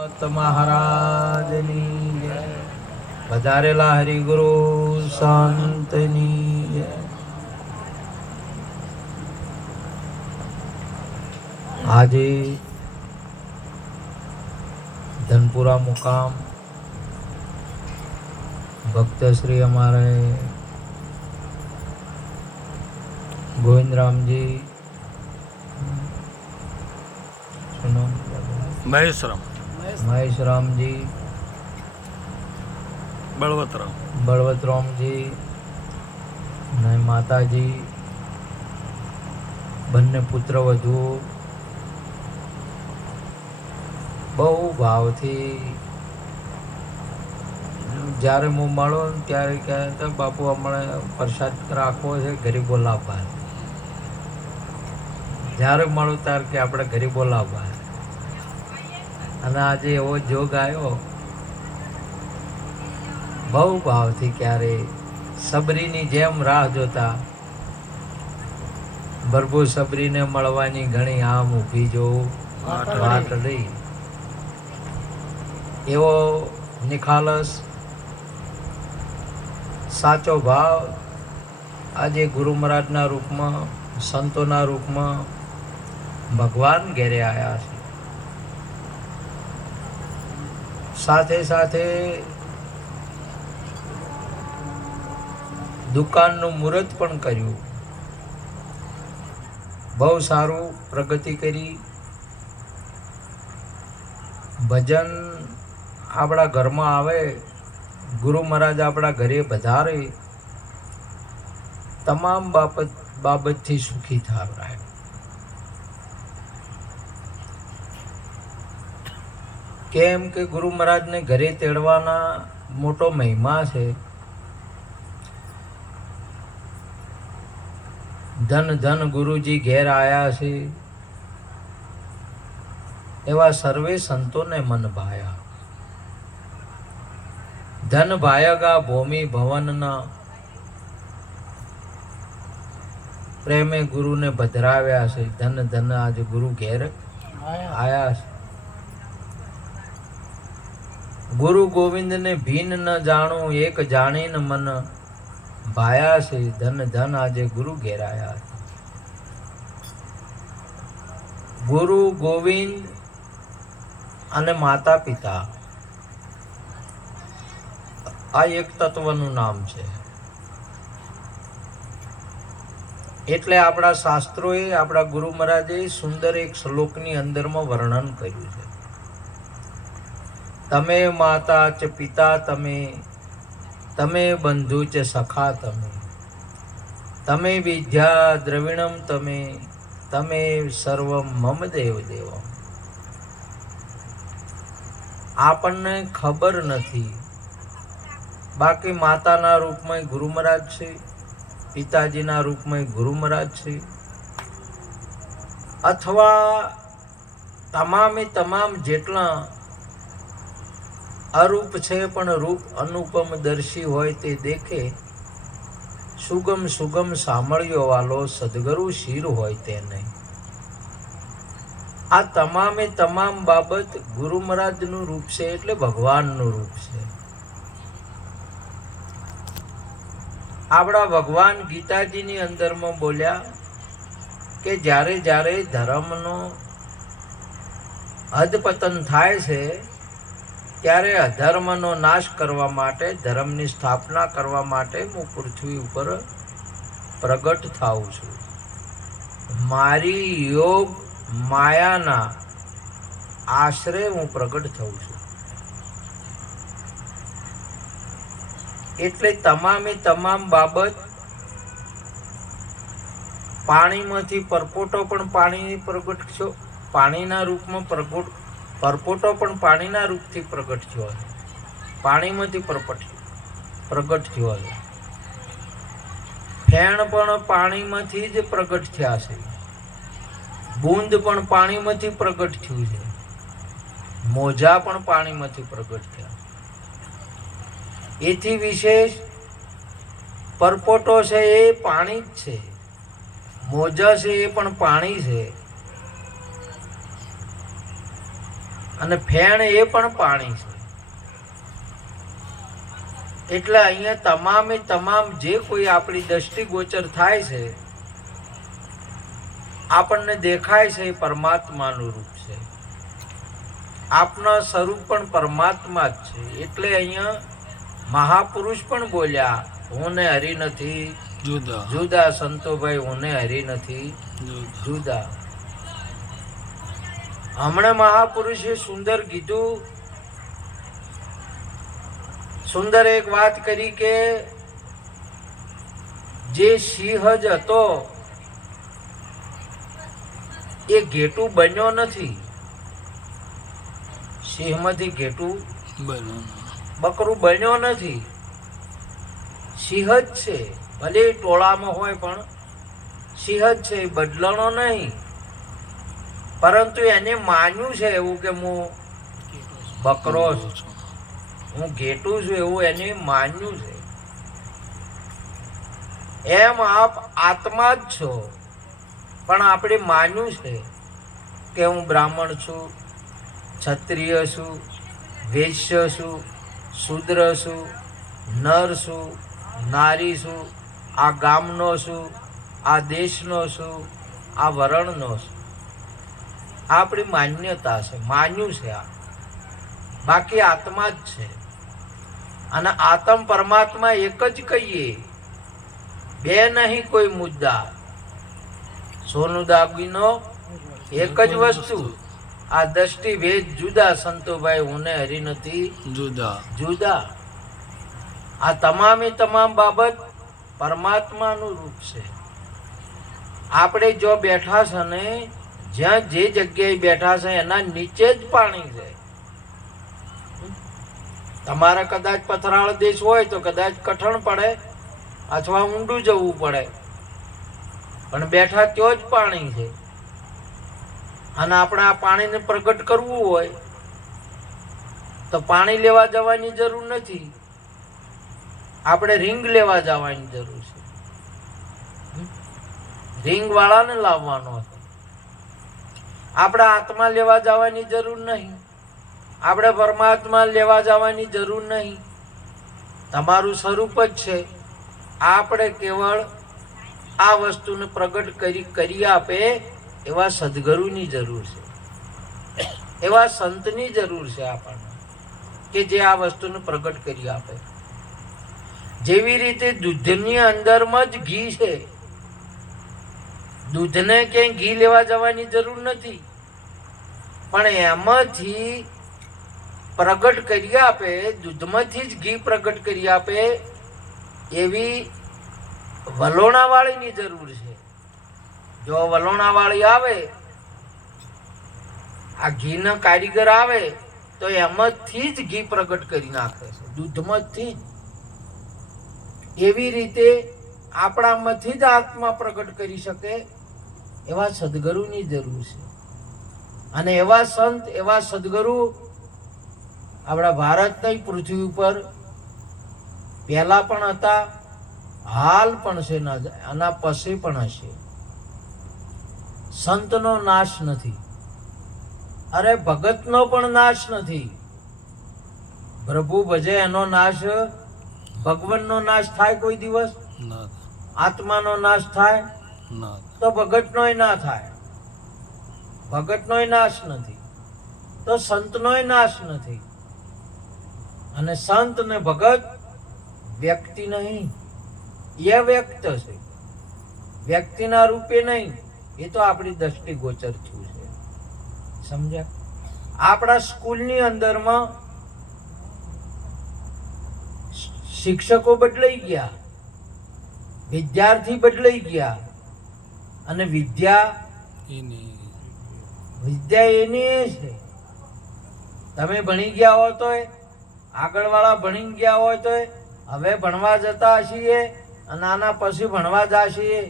મહારાજની જય. વધારેલા હરિગુરુ સંતની જય. આજે ધનપુરા મુકામ ભક્ત શ્રી અમારે ગોવિંદરામજી મહેશરામજી બળવતરામજી અને માતાજી બંને પુત્ર વધુ બહુ ભાવથી જ્યારે હું મળો ત્યારે કહે બાપુ હમણાં પ્રસાદ રાખવો છે ગરીબો લાવવા. જ્યારે મળું ત્યારે કે આપણે ગરીબો લાવવા. અને આજે એવો જોગ આવ્યો બહુ ભાવથી. ક્યારે સબરીની જેમ રાહ જોતા પ્રભુ સબરીને મળવાની ઘણી આમ ઊભી જોઉં વાટ રહી. એવો નિખાલસ સાચો ભાવ આજે ગુરુ મહારાજના રૂપમાં સંતોના રૂપમાં ભગવાન ઘેરે આવ્યા છે. સાથે સાથે દુકાનનું મુહૂર્ત પણ કર્યું. બહુ સારું પ્રગતિ કરી. ભજન આપણા ઘરમાં આવે, ગુરુ મહારાજ આપણા ઘરે પધારે, તમામ બાબતથી સુખી થાય. કેમ કે ગુરુ મહારાજને ઘરે તેડવાના મોટો મહિમા છે. ધન ધન ગુરુજી ઘેર આયા છે એવા સર્વે સંતોને મન ભાયા. ધન ભાયગા ભૂમિ ભવનના પ્રેમે ગુરુને ભધરાવ્યા છે. ધન ધન આજે ગુરુ ઘેર આયા છે. ગુરુ ગોવિંદને ભીન ન જાણું એક જાણીને મન ભાયા છે. ધન ધન આજે ગુરુ ઘેર આયા છે. ગુરુ ગોવિંદ અને માતા પિતા આ એક તત્વનું નામ છે. એટલે આપણા શાસ્ત્રોએ આપણા ગુરુ મહારાજે સુંદર એક શ્લોકની અંદરમાં વર્ણન કર્યું છે. તમે માતા ચ પિતા તમે, તમે બંધુ ચ સખા તમે, તમે વિદ્યા દ્રવિણમ તમે, તમે સર્વમ મમ દેવ દેવમ. આપણને ખબર નથી, બાકી માતાના રૂપમાં ગુરુ મહારાજ છે, પિતાજીના રૂપમાં ગુરુ મહારાજ છે, અથવા તમામે તમામ જેટલા અરૂપ છે પણ રૂપ અનુપમ દર્શી હોય તે દેખે. સુગમ સુગમ સાંભળ્યો વાલો સદગુરુ શિર હોય તેને. આ તમામે તમામ બાબત ગુરુ મહારાજનું રૂપ છે, એટલે ભગવાનનું રૂપ છે. આપણા ભગવાન ગીતાજીની અંદરમાં બોલ્યા કે જ્યારે જ્યારે ધર્મનો અધપતન થાય છે ત્યારે અધર્મનો નાશ કરવા માટે, ધર્મની સ્થાપના કરવા માટે હું પૃથ્વી ઉપર પ્રગટ થાઉં છું. મારી યોગ માયાના આશરે હું પ્રગટ થઉં છું. એટલે તમામે તમામ બાબત પાણીમાંથી પરપોટો પણ પાણી પ્રગટ થયો, પાણીના રૂપમાં પરપોટો પણ પાણીના રૂપથી પ્રગટ થયો, પાણીમાંથી પ્રગટ થયો. ફેણ પણ પાણીમાંથી જ પ્રગટ થયા છે. બૂંદ પણ પાણીમાંથી પ્રગટ થયું છે. મોજા પણ પાણીમાંથી પ્રગટ થયા. એથી વિશેષ પરપોટો છે એ પાણી જ છે, મોજા છે એ પણ પાણી છે. અને ફેણ એ પણ પાણી છે. એટલે અહીંયા તમામે તમામ જે કોઈ આપણી દ્રષ્ટિગોચર થાય છે, આપણને દેખાય છે, એ પરમાત્માનું રૂપ છે. આપના સ્વરૂપ પણ પરમાત્મા જ છે. એટલે અહીંયા મહાપુરુષ પણ બોલ્યા, હું ને હરી નથી જુદા જુદા. સંતોભાઈ, હું ને હરી નથી જુદા. હમણાં મહાપુરુષે સુંદર કીધું, સુંદર એક વાત કરી કે જે સિંહ જ હતો એ ઘેટું બન્યો નથી. સિંહમાંથી ઘેટું બકરું બન્યો નથી. સિંહ જ છે. ભલે ટોળામાં હોય પણ સિંહ જ છે, બદલણો નહીં. પરંતુ એને માન્યું છે એવું કે હું બકરો છું, હું ઘેટું છું, એવું એને માન્યું છે. એમ આપ આત્મા જ છો, પણ આપણે માન્યું છે કે હું બ્રાહ્મણ છું, ક્ષત્રિય છું, વૈશ્ય છું, શૂદ્ર છું, નર છું, નારી છું, આ ગામનો છું, આ દેશનો છું, આ વર્ણનો છું. આપણી માન્યતા છે, માન્યું છે આ. બાકી આત્મા જ છે. અને આત્મ પરમાત્મા એક જ કહીએ, બે નહીં કોઈ મુદ્દા. સોનું દાગીનો એક જ વસ્તુ. આ દ્રષ્ટિ ભેદ જુદા. સંતોભાઈ, હું ને હરી નથી જુદા જુદા. આ તમામે તમામ બાબત પરમાત્માનું રૂપ છે. આપણે જો બેઠા છે ને, જ્યાં જે જગ્યાએ બેઠા છે એના નીચે જ પાણી છે. તમારે કદાચ પથરાળ દેશ હોય તો કદાચ કઠણ પડે અથવા ઊંડું જવું પડે, પણ બેઠા ત્યાં જ પાણી છે. અને આપણે આ પાણીને પ્રગટ કરવું હોય તો પાણી લેવા જવાની જરૂર નથી, આપણે રિંગ લેવા જવાની જરૂર છે. રિંગ વાળાને લાવવાનો છે. આપણે આત્મા લેવા જવાની જરૂર નહીં, આપણે પરમાત્મા લેવા જવાની જરૂર નહીં. તમારું સ્વરૂપ જ છે. આપણે કેવળ આ વસ્તુને પ્રગટ કરી આપે એવા સદગુરુની જરૂર છે, એવા સંતની જરૂર છે આપણને, કે જે આ વસ્તુને પ્રગટ કરી આપે. જેવી રીતે દૂધની અંદરમાં જ ઘી છે, દૂધને ક્યાંય ઘી લેવા જવાની જરૂર નથી, પણ એમાંથી પ્રગટ કરી આપે, દૂધમાંથી જ ઘી પ્રગટ કરી આપે એવી વલોણાવાળીની જરૂર છે. જો વલોણાવાળી આવે, આ ઘીનો કારીગર આવે તો એમાંથી જ ઘી પ્રગટ કરી નાખે છે, દૂધમાંથી જ. એવી રીતે આપણામાંથી જ આત્મા પ્રગટ કરી શકે એવા સદગુરુની જરૂર છે. અને એવા સંત, એવા સદગુરુ આપણા ભારતની પૃથ્વી ઉપર પહેલા પણ હતા, હાલ પણ છે, આના પછી પણ હશે. સંતનો નાશ નથી, અરે ભગતનો પણ નાશ નથી. પ્રભુ ભજે એનો નાશ, ભગવાનનો નાશ થાય કોઈ દિવસ? આત્માનો નાશ થાય તો ભગતનોય ના થાય. ભગતનોય નાશ નથી તો સંતનોય નાશ નથી. અને સંત ને ભગત વ્યક્તિ નહીં, એ વ્યક્ત છે, વ્યક્તિના રૂપે નહીં. એ તો આપણી દ્રષ્ટિ ગોચર થયું છે. સમજ્યા? આપણા સ્કૂલની અંદરમાં શિક્ષકો બદલાઈ ગયા, વિદ્યાર્થી બદલાઈ ગયા, અને વિદ્યા એની છે. તમે ભણી ગયા હોય તો, આગળવાળા ભણી ગયા હોય તો હવે ભણવા જતા છીએ અને આના પછી ભણવા જઈએ,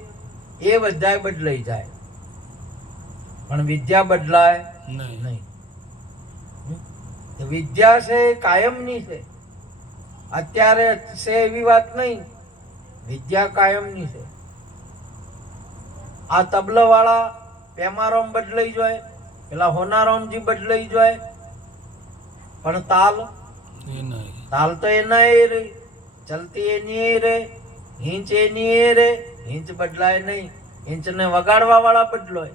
એ બધા બદલાઈ જાય, પણ વિદ્યા બદલાય નહીં. વિદ્યા છે એ કાયમની છે. અત્યારે છે એવી વાત નહીં, વિદ્યા કાયમની છે. આ તબલા વાળા પેમારામ બદલાઈ જાય, પેલા હોનારામજી બદલાઈ જાય, પણ તાલ એ નહીં. તાલ તો એના એ રે, ચલતી એની એ રે, હિંચ એની એ રે. હિંચ બદલાય નહીં, હિંચને વગાડવા વાળા બદલોય,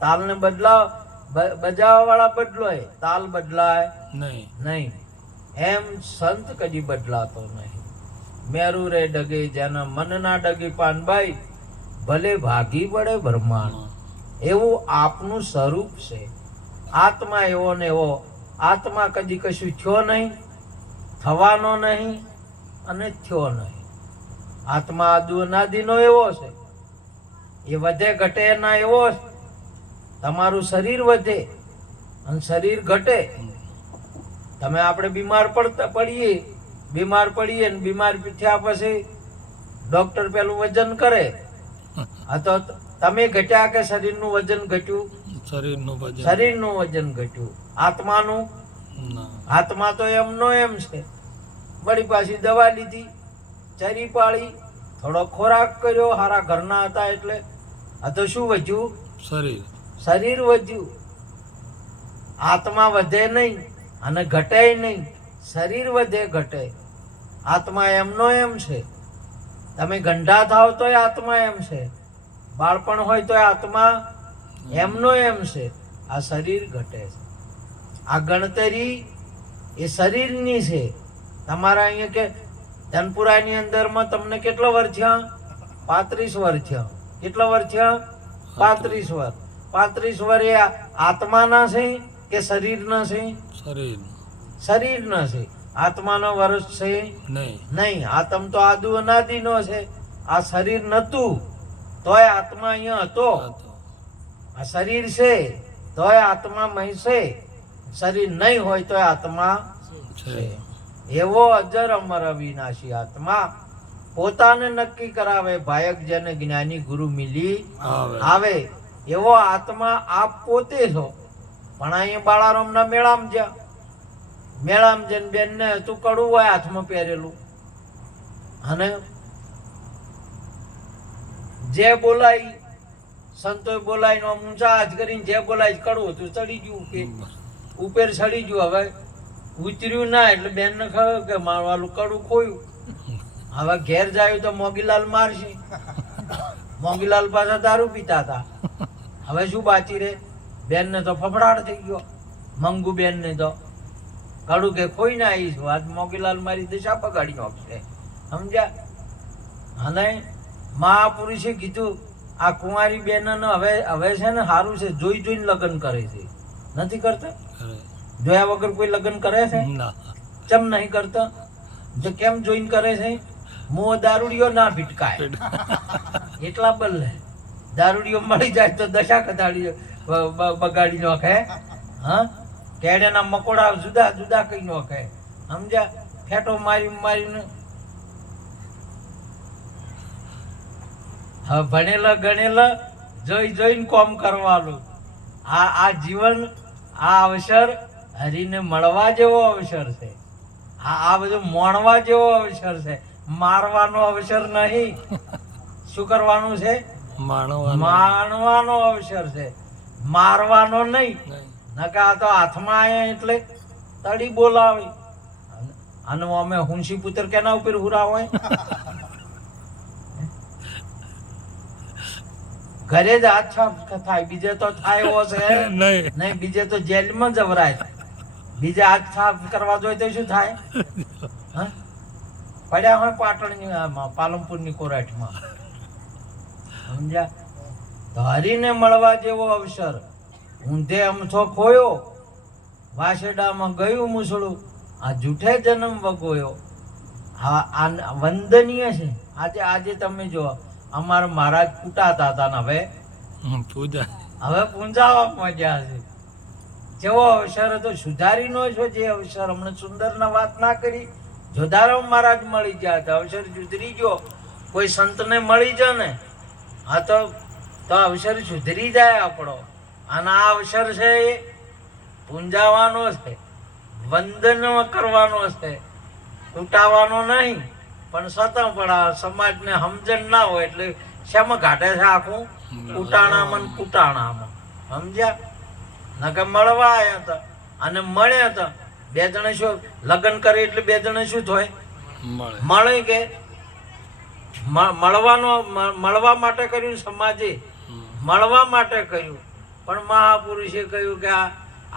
તાલને બજાવવા વાળા બદલોય, તાલ બદલાય નહીં. નહીં. એમ સંત કદી બદલાતો નહીં. મેરુ રે ડગે જેના મન ના ડગે પાનબાઈ, ભલે ભાગી પડે બ્રહ્માંડ. એવું આપનું સ્વરૂપ છે. આત્મા એવો ને એવો. આત્મા કદી કશું થયો નહીં, થવાનો નહીં અને થયો નહીં. આત્મા આદુ અનાદિનો એવો છે. એ વધે ઘટે એના એવો છે. તમારું શરીર વધે અને શરીર ઘટે. તમે આપણે બીમાર પડીએ ને બીમાર થયા પછી ડોક્ટર પેલું વજન કરે. આ તો તમે ઘટ્યા કે શરીરનું વજન ઘટ્યું? શરીરનું વજન ઘટ્યું. આત્માનું? આત્મા તો એમનો એમ છે. વળી પાછી દવા લીધી, ચરી પાળી, થોડો ખોરાક કર્યો, હારા ઘરના હતા એટલે. આ તો શું વધ્યું? શરીર વધ્યું. આત્મા વધે નહીં અને ઘટે નહીં. શરીર વધે ઘટે. આત્મા એમનો એમ છે. તમે ગંઢા થાવ તોય આત્મા એમ છે. બાળપણ હોય તોય આત્મા એમનો એમ છે. આ શરીર ઘટે છે. આ ગણતરી એ શરીરની છે. તમારા અહીંયા કે ધનપુરાની અંદરમાં તમને કેટલો વર્ષ થયા? 35 વર્ષ થયા. કેટલા વર્ષ થયા? 35 વર્ષ. 35 વર્ષ એ આત્માના છે કે શરીરના છે? શરીરના છે. આત્માનો વર્ષ છે નહીં. આત્મ તો આદુ અનાદિનો છે. આ શરીર નતું તોય આત્મા અહીંયા હતો. આ શરીર છે તોય આત્મા મય છે. શરીર નહીં હોય તોય આત્મા છે. એવો અજર અમર અવિનાશી આત્મા પોતાને નક્કી કરાવે. ભાયક જેને જ્ઞાની ગુરુ મિલી આવે એવો આત્મા આપ પોતે છો. પણ અહીંયા બાળારામના મેળામાં જ્યાં મેળામાં જઈને બેનને તું કડું હોય હાથમાં પહેરેલું, અને જે બોલાય સંતોએ બોલાય ઊંચા હાથ કરીને જે બોલાય કડવું હતું ચડી ગયું, ઉપર ચડી ગયું. હવે ઉતર્યું ના એટલે બેન ને ખબર કે મારવાલું કડું ખોયું. હવે ઘેર જાય તો મોગીલાલ મારશે. મોગીલાલ પાછા દારૂ પીતા હતા. હવે શું બાચી રે? બેન ને તો ફફડાટ થઈ ગયો. મંગુ બેન ને તો કડું કે ખોઈ ને આવીશું. આજ મોગીલાલ મારી દિશા પગાડી નાખશે. સમજ્યા? અને મહાપુરુષે કીધું આ કુંવારી બેન હવે છે ને સારું છે, જોઈ જોઈને લગ્ન કરે છે. નથી કરતા? જોયા વગર કોઈ લગ્ન કરે છે? ચમ નહીં કરતા? જો કેમ જોઈને કરે છે? મો દારૂડિયો ના ભીટકાય એટલા બદલે. દારૂડિયો મળી જાય તો દશા કદાડી બગાડી નાખે. હા, કેડેના મકોડા જુદા જુદા કઈ નાખે. સમજ્યા? ફેટો મારીને હવે ભણેલા ગણેલા જોઈને કોમ કરવાનું. આ જીવન, આ અવસર હરીને મળવા જેવો અવસર છે. આ બધું મોણવા જેવો અવસર છે. મારવાનો અવસર નહીં. શું કરવાનું છે? માણવાનો અવસર છે, મારવાનો નહીં. નકે આ તો હાથમાં આયા એટલે તડી બોલાવે. અને અમે હુંસી પુત્ર કેના ઉપર હુરા હોય? ઘરે જ હાથ સાફ થાય, બીજે તો થાય એવો છે નહીં. બીજે તો જેલમાં જવરાય. બીજે હાથ સાફ કરવા જોઈએ તો શું થાય? પડ્યા હોય પાટણની પાલનપુરની કોરાટમાં. સમજ્યા? તો હરીને મળવા જેવો અવસર ઊંધે અમથો ખોયો, વાસેડામાં ગયું મૂસળું, આ જૂઠે જન્મ વગોયો. આ વંદનીય છે. આજે તમે જો અમારા મહારાજ કૂટાતા હતા ને હવે પૂંજાવા મજા છે. જેવો અવસર હતો સુધારી નો છો. જે અવસર હમણાં સુંદર ના વાત ના કરી, જોધારામ મહારાજ મળી ગયા હતા. અવસર સુધરી ગયો. કોઈ સંતને મળી જાય ને, હા તો અવસર સુધરી જાય આપણો. અને આ અવસર છે એ પૂંજાવાનો છે, વંદન કરવાનો છે, તૂટાવાનો નહીં. પણ છતાં પણ આ સમાજને સમજણ ના હોય એટલે શેમાં ઘાટે છે આખું? કુટાણામાં. સમજ્યા? નકે મળવા આવ્યા હતા અને મળ્યા હતા. બે જણે શું લગ્ન કરે એટલે બે જણે શું થાય? મળે કે મળવા માટે કર્યું સમાજે, મળવા માટે કર્યું. પણ મહાપુરુષે કહ્યું કે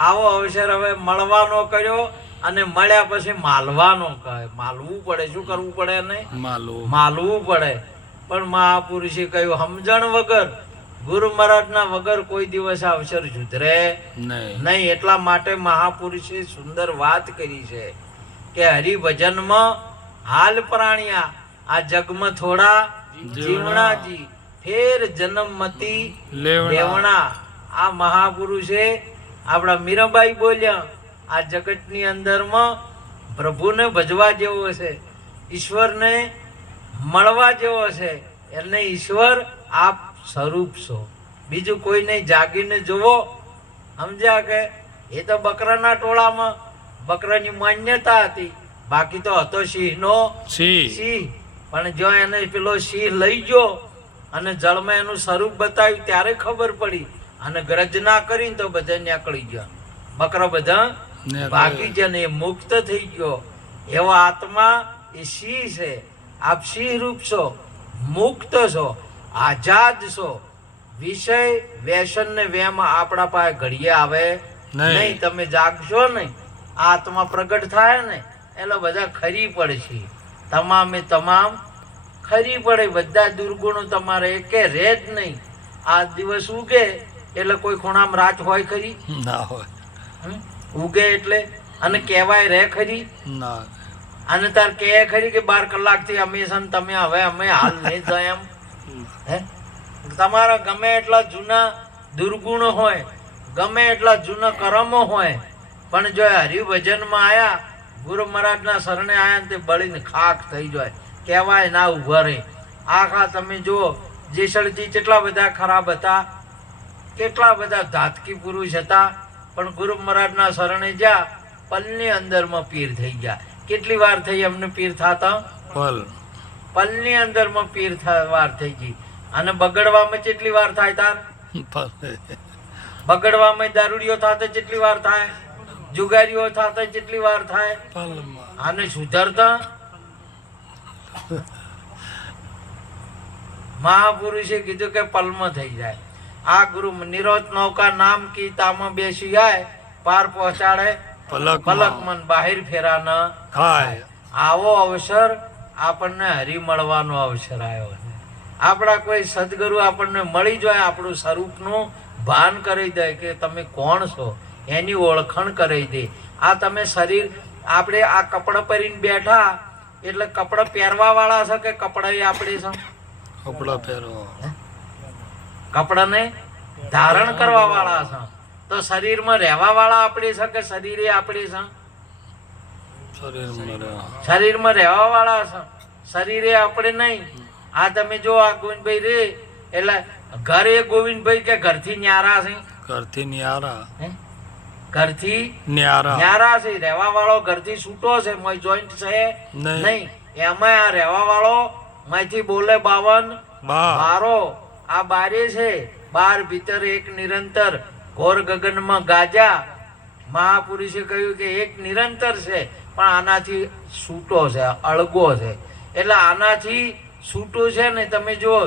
આવો અવસર હવે મળવાનો કર્યો અને મળ્યા પછી માલવાનો કહે. માલવું પડે. શું કરવું પડે? એને માલવું પડે. પણ મહાપુરુષે કહ્યું સમજણ વગર, ગુરુ મહારાજના વગર કોઈ દિવસ આ અવસર સુધરે નહીં. એટલા માટે મહાપુરુષે સુંદર વાત કરી છે કે હરિભજનમાં હાલ પ્રાણિયા આ જગમાં થોડા જીવણાજી ફેર જન્મમતી લેવણા. આ મહાપુરુષે આપણા મીરાબાઈ બોલ્યા આ જગતની અંદરમાં પ્રભુને ભજવા જેવો છે, ઈશ્વરને મળવા જેવો છે. એટલે ઈશ્વર આપ સ્વરૂપ છો, બીજું કોઈ નહીં. જાગીને જુઓ. સમજ્યા કે એ તો બકરાના ટોળામાં બકરાની માન્યતા હતી, બાકી તો હતો સિંહનો સિંહ. પણ જો એને પેલો સિંહ લઈ ગયો અને જળમાં એનું સ્વરૂપ બતાવ્યું ત્યારે ખબર પડી અને ગર્જના કરીને તો બધા નીકળી ગયા. બકરા બધા ભાગી ગયા ને એ મુક્ત થઈ ગયો. એવો આત્મા એ સિંહ છે. આપ સિંહ રૂપ છો, મુક્ત છો, આઝાદ છો. વિષય વ્યસન ને વેમ આપણા પાસે ઘડીએ આવે નહીં. તમે જાગશો નહીં, આત્મા પ્રગટ થાય ને એટલે બધા ખરી પડશે. તમામે તમામ ખરી પડે. બધા દુર્ગુણો તમારે એકે રહે જ નહીં. આ દિવસ ઉગે એટલે કોઈ ખૂણામાં રાત હોય ખરી? ના હોય. ઉગે એટલે અને કહેવાય રે ખરી? ના. અને તાર કહે ખરી કે 12 કલાકથી અમે છે ને તમે હવે અમે હાલ નહીં જાય એમ? હે, તમારા ગમે એટલા જૂના દુર્ગુણો હોય, ગમે એટલા જૂના કર્મો હોય, પણ જો હરિભજનમાં આયા, ગુરુ મહારાજના શરણે આયા ને તે બળીને ખાક થઈ જાય. કહેવાય ના ઉભા રહે. આખા તમે જુઓ જેસલજી કેટલા બધા ખરાબ હતા, કેટલા બધા ધાતકી પુરુષ હતા, પણ ગુરુ મહારાજના શરણે જ્યાં પલની અંદરમાં પીર થઈ ગયા. કેટલી વાર થઈ એમને પીર થતા? પલની અંદરમાં પીર વાર થઈ ગઈ. અને બગડવામાં કેટલી વાર થાય? તાર બગડવામાં દારૂડિયો થતા કેટલી વાર થાય? જુગારીઓ થતા કેટલી વાર થાય? આને સુધરતા મહાપુરુષે કીધું કે પલમાં થઈ જાય. આ ગુરુ નિરોધ નૌકા નામ કી તામાં બેસી જાય, પાર પહોંચાડે પલક મન બાહિર ફેરા ન ખાય. આવો અવસર આપણને હરી મળવાનો અવસર આવ્યો છે. આપણા કોઈ સદગુરુ આપણને મળી જાય, આપણું સ્વરૂપનું ભાન કરી દે કે તમે કોણ છો, એની ઓળખાણ કરી દે. આ તમે શરીર, આપણે આ કપડાં પહેરીને બેઠા એટલે કપડાં પહેરવા વાળા છે કે કપડાં આપણે છે? કપડાં પહેરવા, કપડાને ધારણ કરવા વાળા છે. તો શરીરમાં રહેવા વાળા આપણે છે કે શરીરે આપણે છે? શરીરમાં રહેવા વાળા છે, શરીરે આપણે નહીં. આ તમે જો આ ગોવિંદભાઈ રે એટલે ઘરે ગોવિંદભાઈ કે ઘરથી ન્યારા છે? ઘરથી ન્યારા. ઘરથી ન્યારા છે. રહેવા વાળો ઘરથી છૂટો છે, મોય જોઈન્ટ છે નહીં. એમાં આ રહેવા વાળો માંથી બોલે 52 બારો. આ બારે છે, બાર ભીતર એક નિરંતર ઘોર ગગનમાં ગાજા. મહાપુરુષે કહ્યું કે એક નિરંતર છે પણ આનાથી છૂટો છે, અળગો છે. એટલે આનાથી છૂટું છે ને. તમે જુઓ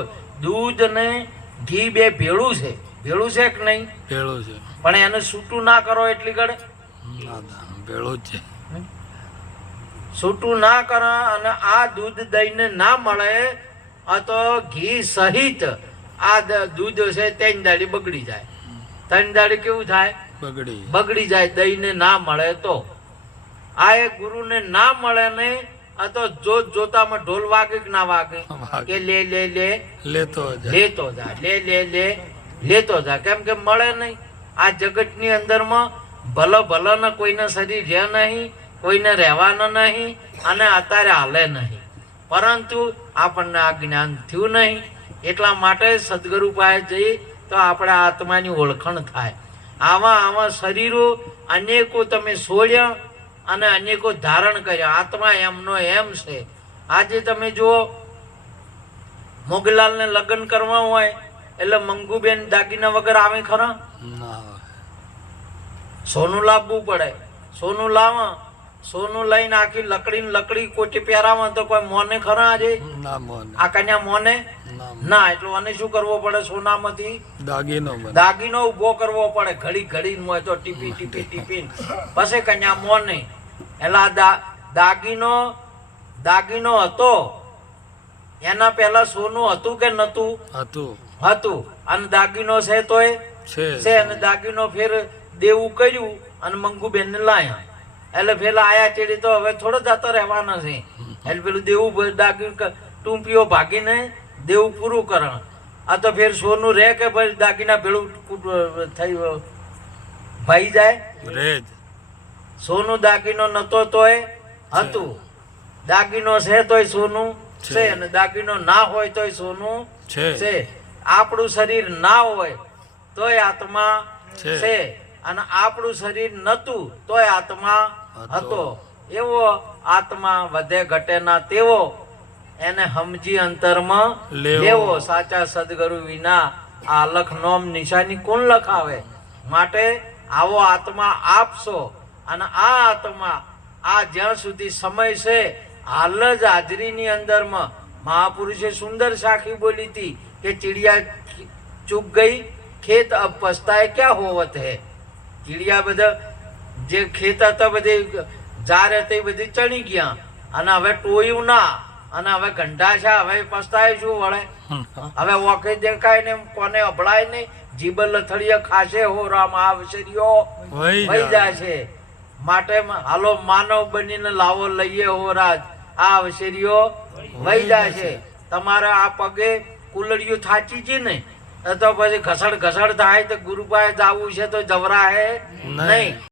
દૂધ ને ઘી બે ભેળું છે, ભેળું છે કે નહીં? ભેળું છે. પણ એને છૂટું ના કરો એટલી ઘડે ભેળું જ છે. છૂટું ના કરો અને આ દૂધ દઈને ના મળે તો ઘી સહિત આ દૂધ છે 3 દાડી બગડી જાય. 3 દાડી કેવું થાય? બગડી જાય. દઈને ના મળે તો. આ એક ગુરુને ના મળે ને તો જોત જોતામાં ઢોલ વાગે કે ના વાગે કે લે લે લે લેતો જા, લે લે લે લેતો જા. કેમ કે મળે નહીં. આ જગતની અંદરમાં ભલે ને કોઈને શરીર રહે નહીં, કોઈને રહેવાનું નહીં અને અત્યારે હાલે નહીં, પરંતુ આપણને આ જ્ઞાન થયું નહીં. એટલા માટે સદગુરુ પાસે જઈ તો આપણે આત્માની ઓળખાણ થાય. આવા શરીરો અનેકો તમે છોડ્યા અને અનેકો ધારણ કર્યા. આત્મા એમનો એમ છે. આજે તમે જુઓ મોગલાલને લગ્ન કરવા હોય એટલે મંગુબેન દાગીના વગર આવે ખરા? સોનું લાવવું પડે. સોનું લાવો, સોનું લઈને આખી લકડી કોટી પહેરાવો તો કોઈ મોને ખરા આજે? ના મોને. આ કન્યા મોને ના. એટલે આને શું કરવો પડે? સોનામાંથી દાગીનો ઉભો કરવો પડે. ઘડી હોય તો ટીપી પછી કન્યા મોને. એટલે દાગીનો હતો એના પહેલા સોનું હતું કે નતું? હતું. અને દાગીનો છે તોય છે. અને દાગીનો ફેર દેવું કર્યું અને મંગુબેન ને લાયા. એટલે પેલા આયા ચેડી તો હવે થોડો જતો રહેવાનો છે. એટલે પેલું દેવું દાગીન ટૂંપીઓ ભાગીને દેવું પૂરું કરણ. આ તો ફેર સોનું રહે કે ભાઈ દાગીના ભેળું થઈ ભાઈ જાય? સોનું દાગીનો નતો તોય હતું. દાગીનો છે તોય સોનું છે, અને દાગીનો ના હોય તોય સોનું છે. આપણું શરીર ના હોય તોય આત્મા છે, અને આપણું શરીર નતું તોય આત્મા હતો. એવો આત્મા વધે ઘટે ના તેવો, એને સમજી અંતરમાં લેવો. સાચા સદગુરુ વિના આ અલખ નોમ નિશાની કોણ લખાવે? માટે આવો આત્મા આપશો. અને આ આત્મા આ જ્યાં સુધી સમય છે હાલ જ હાજરીની અંદરમાં મહાપુરુષે સુંદર સાખી બોલી હતી કે ચિડિયા ચૂક ગઈ ખેત અબ પસ્તાય ક્યાં હોવત હે. ચીડિયા બધા જે ખેત હતા બધી જાર હતી બધી ચણી ગયા, અને હવે ટોયું ના, અને હવે ગંઢા છે. હવે પસ્તાય શું વળે? હવે ઓકે દેખાય ને કોને અભળાય નહીં. જીબલ લથડીયા ખાશે હો રામ આવશેરીઓ વહી જાય છે. માટે હાલો માનવ બનીને લાવો લઈએ હો રાજ આ અવશેરીઓ વહી જાય છે. તમારે આ પગે કુલડીઓ થાચી છે ને તો પછી ઘસડ થાય તો ગુરુપાએ જવું છે તો જવરા હે નહીં.